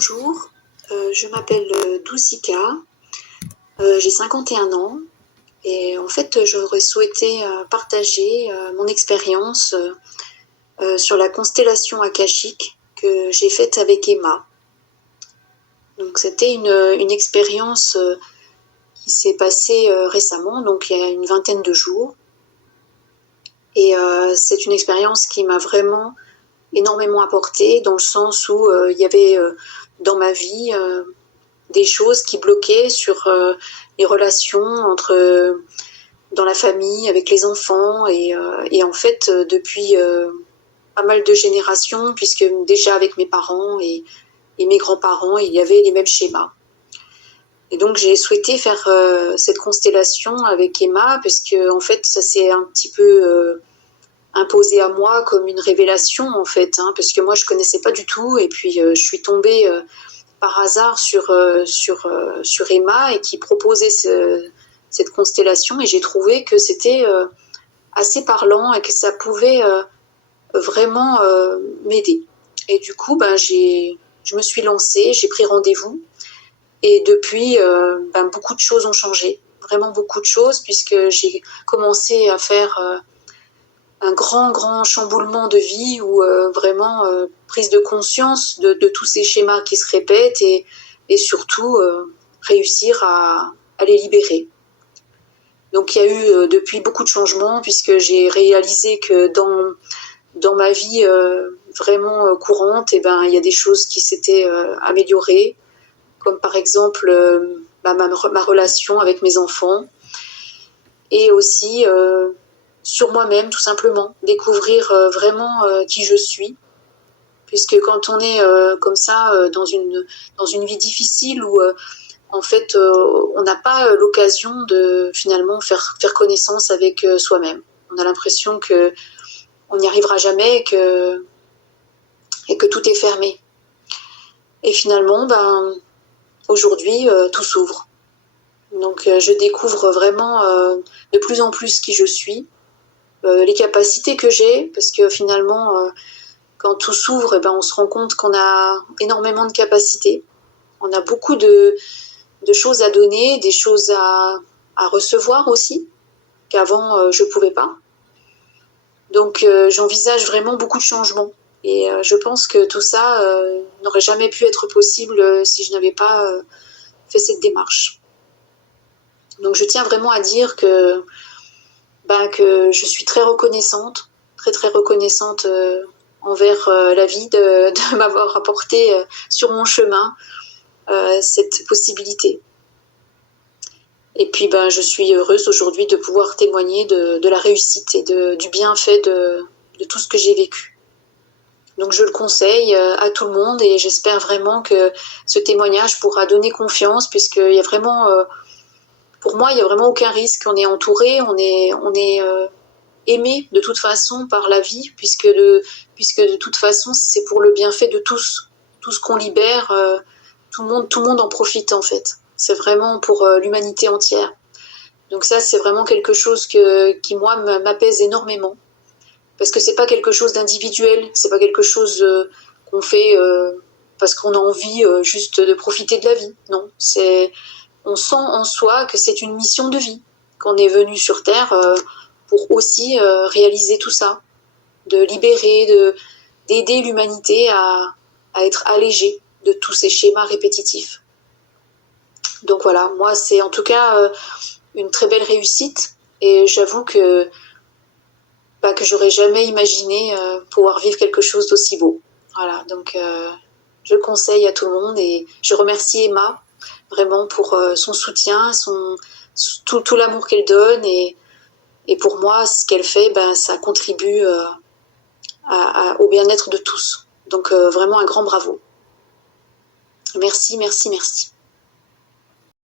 Bonjour, je m'appelle Doucika, j'ai 51 ans et en fait j'aurais souhaité partager mon expérience sur la constellation akashique que j'ai faite avec Emma. Donc c'était une expérience qui s'est passée récemment, donc il y a une vingtaine de jours. Et c'est une expérience qui m'a vraiment énormément apporté, dans le sens où il y avait dans ma vie des choses qui bloquaient sur les relations entre dans la famille, avec les enfants, et en fait depuis pas mal de générations, puisque déjà avec mes parents et mes grands-parents, il y avait les mêmes schémas. Et donc j'ai souhaité faire cette constellation avec Emma, puisque en fait ça s'est un petit peu imposé à moi comme une révélation en fait, parce que moi je connaissais pas du tout, et puis je suis tombée par hasard sur Emma, et qui proposait cette constellation, et j'ai trouvé que c'était assez parlant et que ça pouvait vraiment m'aider. Et du coup, je me suis lancée, j'ai pris rendez-vous, et depuis, beaucoup de choses ont changé, vraiment beaucoup de choses, puisque j'ai commencé à faire un grand chamboulement de vie, où vraiment prise de conscience de tous ces schémas qui se répètent, et surtout réussir à les libérer. Donc il y a eu depuis beaucoup de changements, puisque j'ai réalisé que dans ma vie vraiment courante, il y a des choses qui s'étaient améliorées, comme par exemple ma relation avec mes enfants, et aussi sur moi-même, tout simplement, découvrir vraiment qui je suis, puisque quand on est comme ça dans une vie difficile, où en fait on n'a pas l'occasion de finalement faire connaissance avec soi-même. On a l'impression que on n'y arrivera jamais, et que tout est fermé. Et finalement, aujourd'hui, tout s'ouvre. Donc je découvre vraiment de plus en plus qui je suis, les capacités que j'ai, parce que finalement, quand tout s'ouvre, on se rend compte qu'on a énormément de capacités. On a beaucoup de choses à donner, des choses à recevoir aussi, qu'avant je ne pouvais pas. Donc j'envisage vraiment beaucoup de changements. Et je pense que tout ça n'aurait jamais pu être possible si je n'avais pas fait cette démarche. Donc je tiens vraiment à dire que je suis très reconnaissante, très reconnaissante envers la vie de m'avoir apporté sur mon chemin cette possibilité. Et puis je suis heureuse aujourd'hui de pouvoir témoigner de la réussite et du bienfait de tout ce que j'ai vécu. Donc je le conseille à tout le monde, et j'espère vraiment que ce témoignage pourra donner confiance, puisqu'il y a vraiment, pour moi, il n'y a vraiment aucun risque. On est entouré, on est aimé de toute façon par la vie, puisque de toute façon c'est pour le bienfait de tous. Tout ce qu'on libère, tout le monde en profite en fait. C'est vraiment pour l'humanité entière. Donc ça, c'est vraiment quelque chose qui moi m'apaise énormément, parce que c'est pas quelque chose d'individuel, c'est pas quelque chose qu'on fait parce qu'on a envie juste de profiter de la vie. Non, on sent en soi que c'est une mission de vie, qu'on est venu sur Terre pour aussi réaliser tout ça, de libérer, d'aider l'humanité à être allégée de tous ces schémas répétitifs. Donc voilà, moi c'est en tout cas une très belle réussite, et j'avoue que j'aurais jamais imaginé pouvoir vivre quelque chose d'aussi beau. Voilà, donc je le conseille à tout le monde, et je remercie Emma vraiment pour son soutien, tout l'amour qu'elle donne, et pour moi, ce qu'elle fait, ça contribue au bien-être de tous. Donc vraiment un grand bravo. Merci.